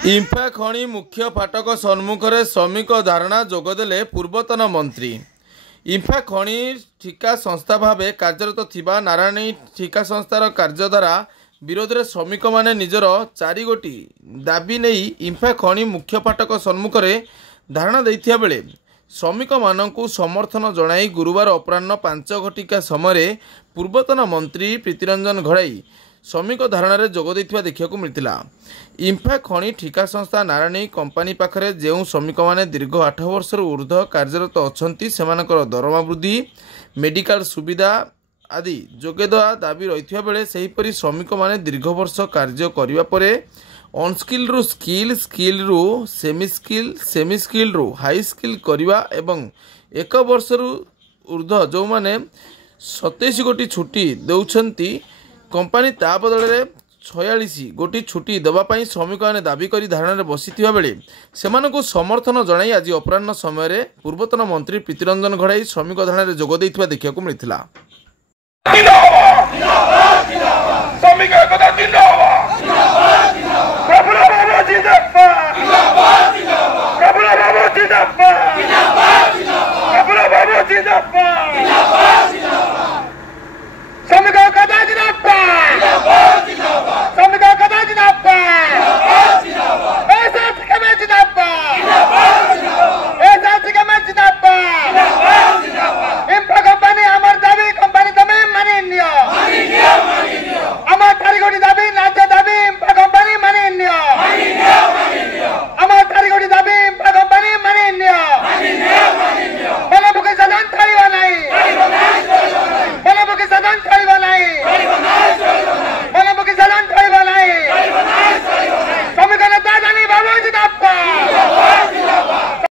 ଇମ୍ଫା ଖଣି ମୁଖ୍ୟ ଫାଟକ ସମ୍ମୁଖରେ ଶ୍ରମିକ ଧାରଣା ଯୋଗଦେଲେ ପୂର୍ବତନ ମନ୍ତ୍ରୀ। ଇମ୍ଫା ଖଣି ଠିକା ସଂସ୍ଥା ଭାବେ କାର୍ଯ୍ୟରତ ଥିବା ନାରାୟଣୀ ଠିକା ସଂସ୍ଥାର କାର୍ଯ୍ୟଧାରା ବିରୋଧରେ ଶ୍ରମିକମାନେ ନିଜର 4ଗୋଟି ଦାବି ନେଇ ଇମ୍ଫା ଖଣି ମୁଖ୍ୟ ଫାଟକ ସମ୍ମୁଖରେ ଧାରଣା ଦେଇଥିବା ବେଳେ ଶ୍ରମିକମାନଙ୍କୁ ସମର୍ଥନ ଜଣାଇ ଗୁରୁବାର ଅପରାହ୍ନ 5 ଘଟିକା ସମୟରେ ପୂର୍ବତନ ମନ୍ତ୍ରୀ ପ୍ରୀତିରଞ୍ଜନ ଘଡ଼ାଇ ଶ୍ରମିକ ଧାରଣାରେ ଯୋଗ ଦେଇଥିବା ଦେଖିବାକୁ ମିଳିଥିଲା। ଇମ୍ଫା ଖଣି ଠିକା ସଂସ୍ଥା ନାରାୟଣୀ କମ୍ପାନୀ ପାଖରେ ଯେଉଁ ଶ୍ରମିକମାନେ ଦୀର୍ଘ 8 ବର୍ଷରୁ ଊର୍ଦ୍ଧ୍ୱ କାର୍ଯ୍ୟରତ ଅଛନ୍ତି ସେମାନଙ୍କର ଦରମା ବୃଦ୍ଧି, ମେଡିକାଲ ସୁବିଧା ଆଦି ଯୋଗାଇଦେବା ଦାବି ରହିଥିବା ବେଳେ ସେହିପରି ଶ୍ରମିକମାନେ ଦୀର୍ଘ ବର୍ଷ କାର୍ଯ୍ୟ କରିବା ପରେ ଅନସ୍କିଲ୍ରୁ ସ୍କିଲ୍, ସ୍କିଲ୍ରୁ ସେମି ସ୍କିଲ୍ରୁ ହାଇ ସ୍କିଲ୍ କରିବା ଏବଂ 1 ବର୍ଷରୁ ଊର୍ଦ୍ଧ୍ୱ ଯେଉଁମାନେ 27 ଗୋଟି ଛୁଟି ଦେଉଛନ୍ତି कंपानी ता बदल 46 गोटी छुट्टी देवाई श्रमिक दाबी कर धारणार बसिथिबा बेले सेमानकु समर्थन जणाई आज अपराह्न समय पूर्वतन मंत्री प्रीतिरंजन घड़ाई श्रमिक धारणार जोग देथिबा देखिବାକୁ मिलिथिला।